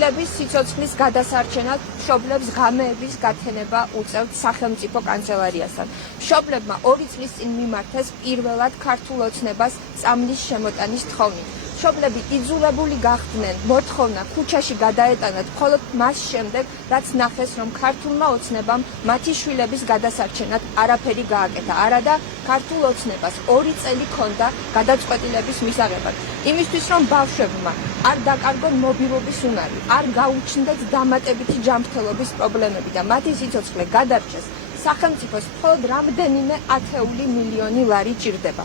შვილების სიცოცხლის გადასარჩენად მშობლებს ღამეების გათენება უწევთ სახელმწიფო კანცელარიასთან. მშობლებმა 2 წლის წინ მიმართეს პირველად ქართულ ოცნებას წამლის შემოტანის თხოვნით. მშობლები იძულებული გახდნენ მოთხოვნა ქუჩაში გადაეტანათ მხოლოდ მას შემდეგ, რაც ნახეს, რომ ქართულმა ოცნებამ მათი შვილების გადასარჩენად არაფერი გააკეთა. არადა ქართულ ოცნებას 2 წელი ჰქონდა გადაწყვეტილების მისაღებად. იმისთვის, რომ ბავშვებმა არ დაკარგონ მობილობის უნარი, არ გაუჩნდეთ დამატებითი ჯანმრთელობის პრობლემები და მათი სიცოცხლე გადარჩეს, სახელმწიფოს მხოლოდ რამდენიმე ათეული მილიონი ლარი ჭირდება.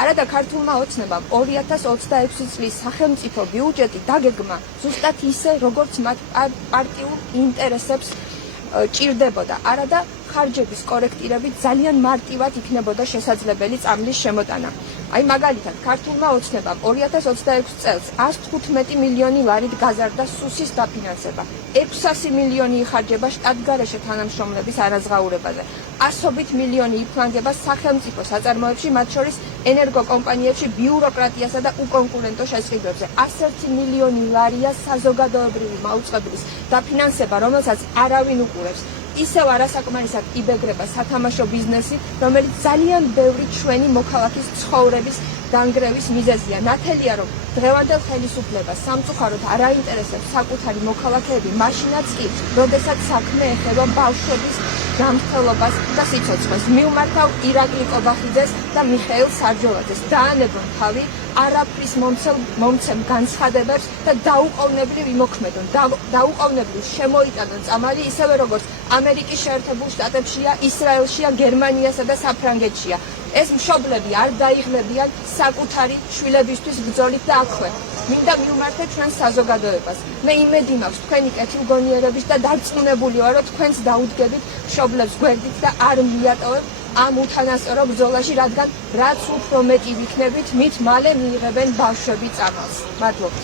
არადა ქართულმა ოცნებამ 2026 წლის სახელმწიფო ბიუჯეტი დაგეგმა ზუსტად ისე, როგორც მათ პარტიულ ინტერესებს ჭირდებოდა. არადა ხარჯების კორექტირებით ძალიან მარტივად იქნებოდა შესაძლებელი წამლის შემოტანა. აი მაგალითად, ქართულმა ოცნებამ 2026 წელს 115 მილიონი ლარით გაზარდა სუსის დაფინანსება. 600 მილიონი იხარჯება შტატგარეშე თანამშრომლების არაზღაურებაზე. 100 მილიონი იფლანგება სახელმწიფო საწარმოებში, მათ შორის ენერგოკომპანიებში ბიუროკრატიასა და უკონკურენტო შესყიდვებზე. 101 მილიონი ლარია საზოგადოებრივი მაუწყებლის დაფინანსება, რომელსაც არავინ უყურებს. ისევ არასაკმარისად იბეგრება სათამაშო ბიზნესი, რომელიც ძალიან ბევრი ჩვენი მოქალაქის ცხოვრების დანგრევის მიზეზია. ნათელია, რომ დღევანდელ ხელისუფლებას სამწუხაროდ არ აინტერესებს საკუთარი მოქალაქეები, მაშინაც კი, როდესაც საქმე ეხება ბავშვების ჯანმრთელობას და სიცოცხლეს. მივმართავ ირაკლი კობახიძეს და მიხეილ სარჯოლაძეს. დაანებონ თავი არაფრის მომცემ განცხადებებს და დაუყოვნებლივ იმოქმედონ, დაუყოვნებლივ შემოიტანონ წამალი, ისევე როგორც ამერიკის შეერთებულ შტატებშია, ისრაელშია, გერმანიასა და საფრანგეთშია. ეს მშობლები არ დაიღლებიან საკუთარი შვილებისთვის ბრძოლით და აქვე მინდა მივმართე ჩვენს საზოგადოებას. მე იმედი მაქვს თქვენი კეთილგონიერების და დარწმუნებული ვარ, რომ თქვენც დაუდგებით მშობლებს გვერდით და არ მიატოვებთ ამ უთანასწორო ბრძოლაში, რადგან რაც უფრო მეტი ვიქნებით, მით მალე მიიღებენ ბავშვები წამალს. მადლობთ.